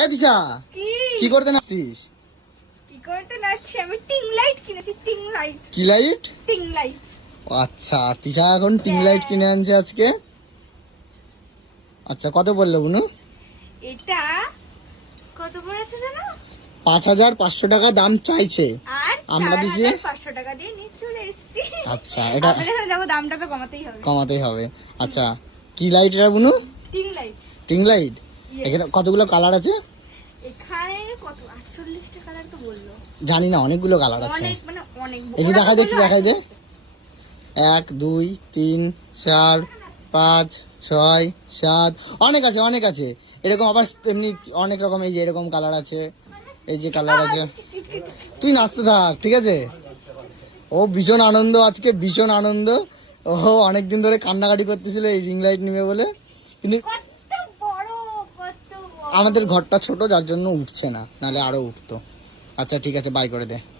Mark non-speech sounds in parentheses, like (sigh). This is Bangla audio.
এ দিশা কি? করতে নাচছিস? কি করতে নাচছি? আমি টিং লাইট কিনেছি টিং লাইট। কি লাইট? টিং লাইট। আচ্ছা তিশা এখন টিং লাইট কিনে আনছে আজকে? আচ্ছা কত বলল বুনু? এটা কত পড়েছে জানো? পাঁচ হাজার পাঁচশো টাকা দাম চাইছে। আমরা দিছি? পাঁচশো টাকা দিয়ে নিয়ে চলে এসেছি। আচ্ছা এটা যাব দামটা তো কমাতেই হবে। কমাতেই হবে। আচ্ছা কি লাইট এটা বুনু? টিং লাইট। টিং লাইট? এখানে কতগুলো কালার আছে? এখানে কত? আটচল্লিশটা কালার তো বলল। জানি না অনেকগুলো কালার আছে। অনেক মানে অনেক। এই যে ওরা দেখাই দে একটু দেখাই দে। এক দুই তিন চার পাঁচ ছয় সাত অনেক আছে অনেক আছে। এরকম আবার এমনি অনেক রকম এই যে এরকম কালার আছে এই যে কালার আছে। (laughs) তুই নাচতে থাক ঠিক আছে? ও ভীষণ আনন্দ আজকে ভীষণ আনন্দ। ও অনেকদিন ধরে কান্নাকাটি করতেছিল এই রিং লাইট নিবে বলে। কিন্তু আমাদের ঘরটা ছোট, যার জন্য উঠছে না। নাহলে আরও উঠতো। আচ্ছা ঠিক আছে বাই করে দে।